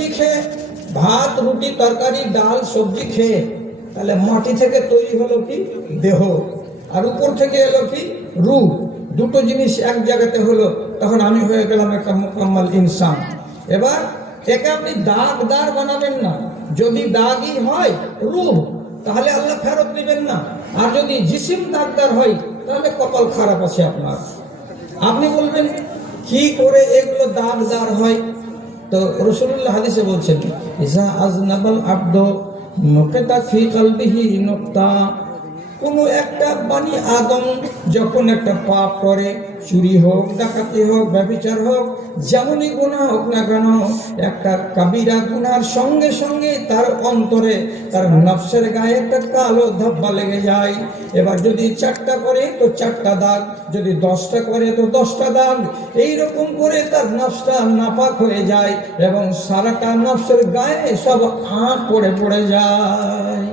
মিষ্টি খেয়ে, ভাত রুটি তরকারি ডাল সবজি খেয়ে, তাহলে মাটি থেকে তৈরি হলো কি দেহ, আর উপর থেকে এলো কি রূহ। দুটো জিনিস এক জায়গাতে হলো, তখন আমি হয়ে গেলাম একটা মুকাম্মাল ইনসান। এবার একে আপনি দাগদার বানাবেন না। যদি দাগই হয় রূহ, তাহলে আল্লাহ ফেরত দিবেন না। আর যদি জিসিম দাগদার হয়, তাহলে কপাল খারাপ আছে আপনার। আপনি বলবেন কি করে এগুলো দাগদার হয়? তো রাসূলুল্লাহ হাদিসে বলছেন, ইজা আযনাবাল আবদু নুকতা ফি কলবিহি নুকতা। কোনো একটা বানি আদম যখন একটা পাপ করে, চুরি হোক, ডাকাতি হোক, ব্যভিচার হোক, যেমনই গুনাহ হোক না কেন, একটা কাবিরা গুনার সঙ্গে সঙ্গে তার অন্তরে, তার নফসের গায়ে একটা কালো ধব্বা লেগে যায়। এবার যদি 4টা করে তো 4টা দাগ, যদি 10টা করে তো 10টা দাগ। এইরকম করে তার নফসটা নাপাক হয়ে যায় এবং সারাটা নফসের গায়ে সব আঁক পড়ে পড়ে যায়।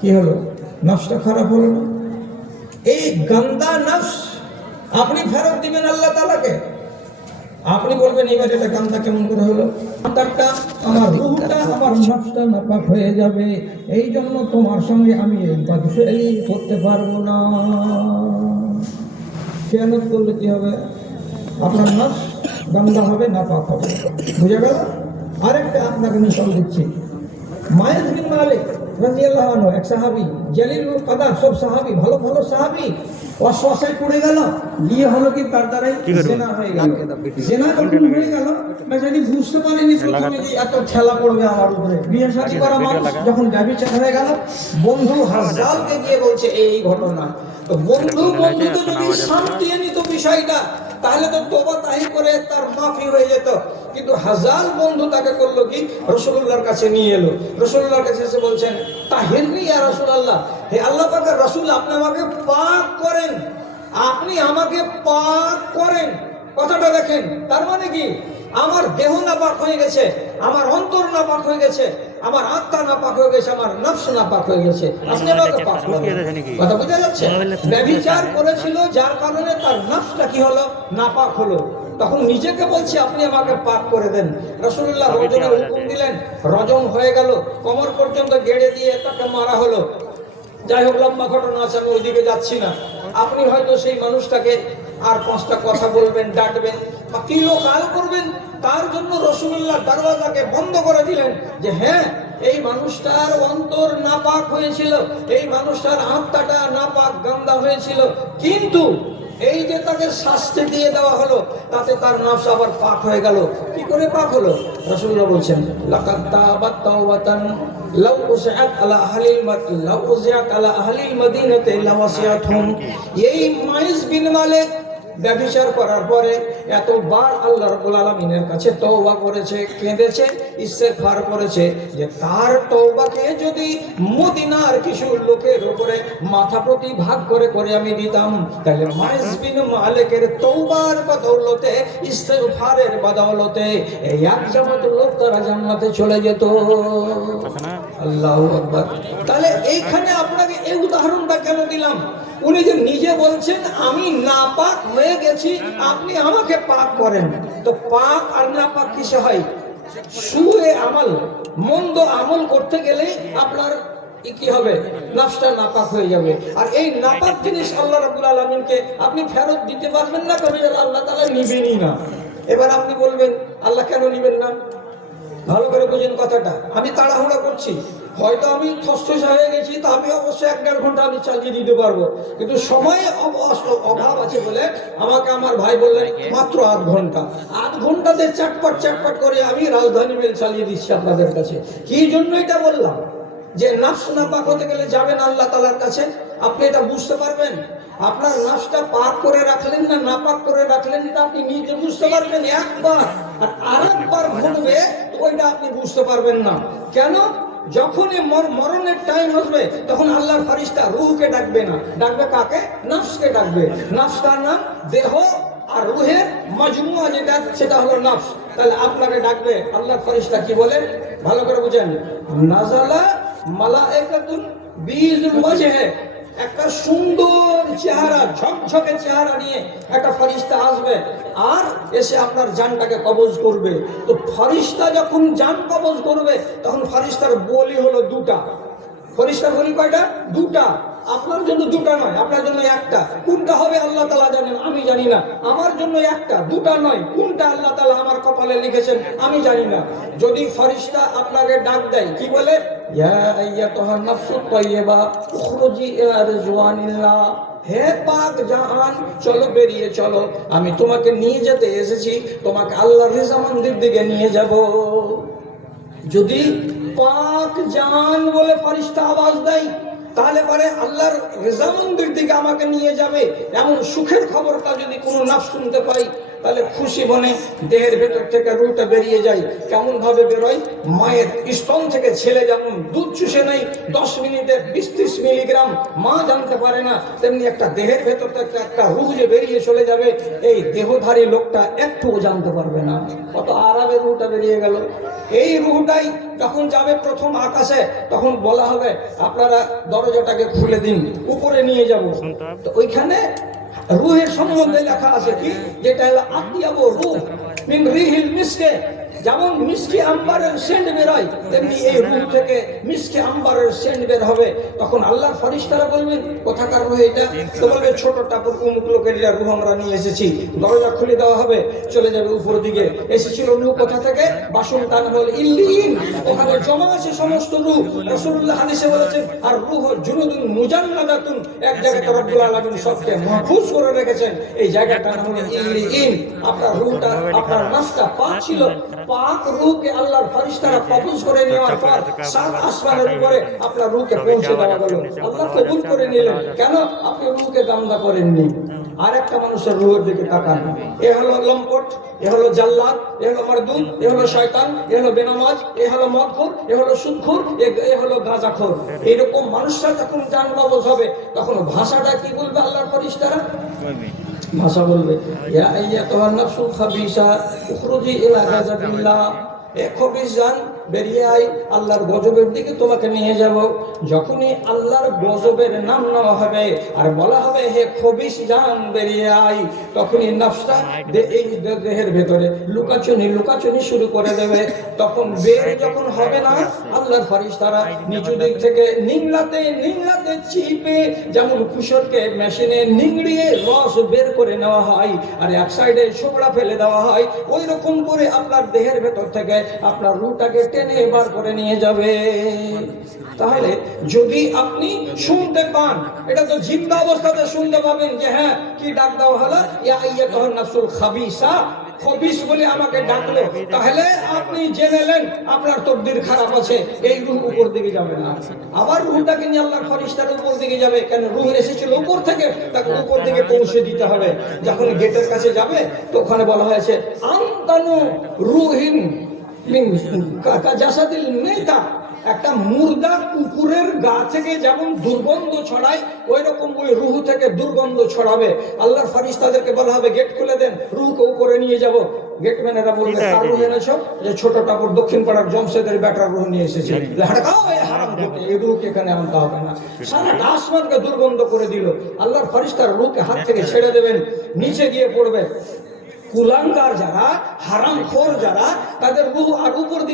কি হলো? নফসটা খারাপ হলো না? এই গন্দা নফস আপনি ফেরত দিবেন আল্লাহ তাআলাকে। আপনি বলবেন এবার এটা গন্দা কেমন করে হলো? অন্তরটা, আমার রূহটা, আমার নফসটা নাপাক হয়ে যাবে, এই জন্য তোমার সঙ্গে আমি বদফেলি করতে পারবো না। খেয়ানত করলে কি হবে? আপনার নফস গন্দা হবে, নাপাক হবে। বুঝা গেল? আরেকটা আপনাকে মিশাল দিচ্ছি। মায়েজ বিন মালিক রাদিয়াল্লাহু আনহু, এক সাহাবী, জালিলুল কদর, সব সাহাবী, ভালো ভালো সাহাবী, ওয়াসওয়াসায় পড়ে গেল, বিয়ে হলো কি তার দ্বারাই জিনা হয়ে গেল। জিনা যখন হয়ে গেল, বেচারি বুঝতে পারেনি প্রথমে যে এত ঠেলা পড়বে আমার উপরে। বিয়ে শাদী করা মানুষ যখন ব্যভিচার হয়ে গেল, বন্ধু হাজালকে গিয়ে বলছে এই ঘটনা। তো বন্ধু বন্ধুকে যদি শান্তি নিত বিষয়টা, তাহলে তো তওবা তাহি করে তার মাফি হয়ে যেত। কিন্তু হাজাল বন্ধু তাকে করলো কি, রাসূলুল্লাহর কাছে নিয়ে এলো। রাসূলুল্লাহর কাছে এসে বলছেন, তাহিরনি ইয়া রাসূলুল্লাহ, হে আল্লাহ পাকের রাসূল, আপনি আমাকে পাক করেন, আপনি আমাকে পাক করেন। কথাটা দেখেন, তার মানে কি, আমার দেহ নাপাক হয়ে গেছে, আমার অন্তর নাপাক হয়ে গেছে, আমার আত্মা নাপাক হয়ে গেছে, আমার নফস নাপাক হয়ে গেছে, আপনি আমাকে পাক করেন। কথা বোঝা যাচ্ছে? ব্যভিচার করেছিল, যার কারণে তার নফসটা কি হলো, নাপাক হলো। তখন নিজেকে বলছে আপনি আমাকে পাক করে দেন। রাসূলুল্লাহ রজমের হুকুম দিলেন, রজম হয়ে গেল, কোমর পর্যন্ত গেড়ে দিয়ে তাকে মারা হলো। যাই হোক, লম্বা ঘটনা আছে, আমি ওইদিকে যাচ্ছি না। আপনি হয়তো সেই মানুষটাকে আর 5টা কথা বলবেন, ডাকবেন বা কিলোকাল করবেন, তার জন্য রাসূলুল্লাহ দরওয়াজাকে বন্ধ করে দিলেন যে হ্যাঁ, এই মানুষটার অন্তর নাপাক হয়েছিল, এই মানুষটার আত্মাটা নাপাক গান্দা হয়েছিল, কিন্তু এই যে তাকে শাস্তি দিয়ে দেওয়া হলো, তাতে তার নফস আবার পাক হয়ে গেল। কি করে পাক হলো? রাসূলুল্লাহ বলছেন, লাকাদ তাবাত তাওবাতান লাউ উসিআত আলা আহলিল মদিনাতি লাওয়াসিআতহুম। এই মাইজ বিন মালিক ব্যভিচার করার পরে এতবার আল্লাহ রাব্বুল আলামিনের কাছে তওবা করেছে, কেঁদেছে, ইস্তেগফার করেছে যে তার তওবাকে যদি মদিনার কিছু লোকের উপরে মাথা প্রতি ভাগ করে করে আমি দিতাম, তাহলে মাইজ বিন মালিকের তওবার বদৌলতে, ইস্তেগফারের বদৌলতে এই এক জামাত লোক তারা জান্নাতে চলে যেত। আল্লাহু আকবার। তাহলে এইখানে আপনাকে এই উদাহরণটা কেন দিলাম? উনি যে নিজে বলছেন আমি নাপাক হয়ে গেছি, আপনি আমাকে পাক করেন। তো পাক আর নাপাক কিসে হয়? সুয়ে আমল, মন্দ আমল করতে গেলে আপনার কি হবে? নফসটা নাপাক হয়ে যাবে। আর এই নাপাক জিনিস আল্লাহ রাব্বুল আলামিনকে আপনি ফেরত দিতে পারবেন না, কারণ আল্লাহ তাআলা নিবেনই না। এবার আপনি বলবেন আল্লাহ কেন নিবেন না? ভালো করে বুঝেন কথাটা। আমি তাড়াহুড়া করছি, হয়তো আমি থসথসা হয়ে গেছি, তা আমি অবশ্যই 1-1.5 ঘন্টা আমি চালিয়ে দিতে পারবো, কিন্তু সময় অভাব আছে বলে আমাকে আমার ভাই বললেন মাত্র 8 ঘন্টা। 8 ঘন্টাতে চাটপাট চাটপাট করে আমি রাজধানী মেল চালিয়ে দিচ্ছি আপনাদের কাছে। কি জন্য এটা বললাম? যে নফস নাপাক হতে গেলে যাবেন আল্লাহ তাআলার কাছে, আপনি এটা বুঝতে পারবেন। আপনার নফসটা পাক করে রাখলেন না নাপাক করে রাখলেন, এটা আপনি নিজে বুঝতে পারবেন একবার, আর আরেকবার ঘটবে ওইটা আপনি বুঝতে পারবেন না। কেন? যখনই মরণের টাইম আসবে, তখন আল্লাহর ফেরেশতা রূহকে ডাকবে না, ডাকবে কাকে? নফসকে ডাকবে। নফসটার নাম দেহ, আর রূহের মজমুয়া যেটা, সেটা হলো নফস। তাহলে আপনাকে ডাকবে, আল্লাহর ফেরেশতা কি বলে ভালো করে বুঝেন, নাযালা মালায়েকাতুন বিইজুল ওয়াজহ একটা সুন্দর চেহারা, ঝকঝকে চেহারা নিয়ে একটা ফেরেশতা আসবে আর এসে আপনার জানটাকে কবজ করবে। তো ফেরেশতা যখন জান কবজ করবে তখন ফেরেশতার বলি হলো দুটা। ফেরেশতার বলি কয়টা? দুটা। আপনার জন্য দুটা নয়, আপনার জন্য একটা। কোনটা হবে আল্লাহ তাআলা জানেন, আমি জানি না। আমার জন্য একটা, দুটা নয়। কোনটা আল্লাহ তাআলা আমার কপালে লিখেছেন আমি জানি না। যদি ফেরেশতা আপনাকে ডাক দেয়, কি বলে? ইয়া আইয়াতুহান নাফসুত তাইয়্যিবা উখরুজি ইলা রিজওয়ানিল্লাহ, হে পাক জাহান, চলো বেরিয়ে চলো, আমি তোমাকে নিয়ে যেতে এসেছি, তোমাকে আল্লাহর রিজওয়ানের দিকে নিয়ে যাব। যদি পাক জান বলে ফেরেশতা আওয়াজ দেয় তাহলে পরে আল্লাহর রেজামন্দির দিকে আমাকে নিয়ে যাবে, এমন সুখের খবরটা যদি কোনো নাফস শুনতে পাই তাহলে খুশি মনে দেহের ভেতর থেকে রুহটা বেরিয়ে যায়। কেমন ভাবে বেরোয়? মায়ের স্তন থেকে ছেলে যেমন দুধ চুষে নেই 10 মিনিটে 20-30 মিলিগ্রাম, মা জানতে পারে না, তেমনি একটা দেহের ভেতর থেকে একটা রুহ যে বেরিয়ে চলে যাবে এই দেহধারী লোকটা একটুও জানতে পারবে না। কত আরামে রুহটা বেরিয়ে গেল। এই রুহটাই যখন যাবে প্রথম আকাশে তখন বলা হবে আপনারা দরজাটাকে খুলে দিন, উপরে নিয়ে যাব। তো ওইখানে রুহের সম্বন্ধে লেখা আছে কি, যেটা হলো আতিয়াবু রূহ মিন রিহিল মিসকে। যেমন মিষ্টি আম্বারের সেন্ট বেরোয় তেমনি এই রুহ থেকে মিষ্টি আম্বারের সেন্ট বের হবে। তখন আল্লাহর ফেরেশতারা বলবেন কোথাকার রুহ এটা? তো বলবে ছোট টাপুর অমুক লোকের রুহ আমরা নিয়ে এসেছি। দরজা খুলে দেওয়া হবে, চলে যাবে উপর দিকে। এসেছিল রুহ কোথা থেকে? বাসনখানা হল ইল্লিয়িন, ওখানে জমা আছে সমস্ত রুহ। রাসূলুল্লাহ হাদিসে বলেছেন আর রুহ জুনুদুন মুজান্নাদাতুন, এক জায়গায় রব্বুল আলামিন সবকে মাহফুজ করে রেখেছেন, এই জায়গাটা হলো ইল্লিয়িন। আপনার রুহটা, আপনার নাফসটা পাক ছিল, পাক রূহকে আল্লাহর ফেরেশতারা কবজ করে নেওয়ার পর 7 আসমানের উপরে আপনার রূহকে পৌঁছে দেওয়া হলো। আল্লাহ কবুল করে নিলেন। কেন? আপনি রূহকে গামদা করেননি। আর একটা মানুষের রূহের দিকে তাকান, এ হলো লম্পট, এ হলো জাল্লাদ, এ হলো মারদুম, এ হলো শয়তান, এ হলো বেনামাজ, এ হলো মদখোর, এ হলো সুদখোর, এ হলো গাঁজাখোর। এরকম মানুষরা যখন জান কবজ হবে তখন ভাষাটা কি বলবে আল্লাহর ফেরেশতারা? ভাষা বলবে ইয়া আইয়াতুহান নাফসুল খাবিসা উখরুজি ইলা গাযাবিল্লাহ, এ খবিস জান বেরিয়ে আয়, আল্লাহর গজবের দিকে তোমাকে নিয়ে যাব। যখনই আল্লাহর গজবের নাম নেওয়া হবে আর বলা হবে হে খবিস জান বেরিয়ে আয়, তখনই নাফসটা এই দেহের ভেতরে লুকাচুনি শুরু করে দেবে। তখন বের যখন হবে না, আল্লাহর ফেরেশতারা নিচু দিক থেকে নিংড়াতে চিপে, যেমন কুশরকে মেশিনে নিংড়িয়ে রস বের করে নেওয়া হয় আর এক সাইডে ছোবড়া ফেলে দেওয়া হয়, ওই রকম করে আপনার দেহের ভেতর থেকে আপনার রূহটাকে টেনে বার করে নিয়ে যাবে। তাহলে যদি আপনি শুনতে পান, এটা তো জিন্দা অবস্থাতে শুনতে পাবেন যে হ্যাঁ কি ডাক দেওয়া হলো, ইয়া আইয়াতুহান নাফসুল খাবিসা, খবিস বলে আমাকে ডাকলো, তাহলে আপনি জেনে নেন আপনার তকদির খারাপ আছে, এই রূহ উপর দিকে যাবে না। আবার রূহটাকে নিয়ে আল্লাহর ফেরেশতার উপর দিকে যাবে, কেন রূহ এসেছিল উপর থেকে, তাকে উপর দিকে পৌঁছে দিতে হবে। যখন গেটের কাছে যাবে তো ওখানে বলা হয়েছে আনতানু রুহিন মিন জাসাদিল মেতা, একটা মুর্দা কুকুরের গা থেকে যেমন দুর্গন্ধ ছড়ায় ওই রকম ওই রুহ থেকে দুর্গন্ধ ছড়াবে। আল্লাহর ফেরেশতাদেরকে বলা হবে গেট খুলে দেন, রুহকে উপরে নিয়ে যাব। গেটম্যানেরা বলবে কার রুহ এনেছো? যে ছোট টাপুর দক্ষিণ পাড়ার জমশেদের বেটার রুহ নিয়ে এসেছে। এই রুহকে এখানে আনতে হবে না। সারা আসমানকে দুর্গন্ধ করে দিল। আল্লাহর ফেরেশতার রুহকে হাত থেকে ছেড়ে দেবেন, নিচে গিয়ে পড়বে। কুলাঙ্গার যারা, হারামখোর যারা, তাদের রুহ আর উপর দিকে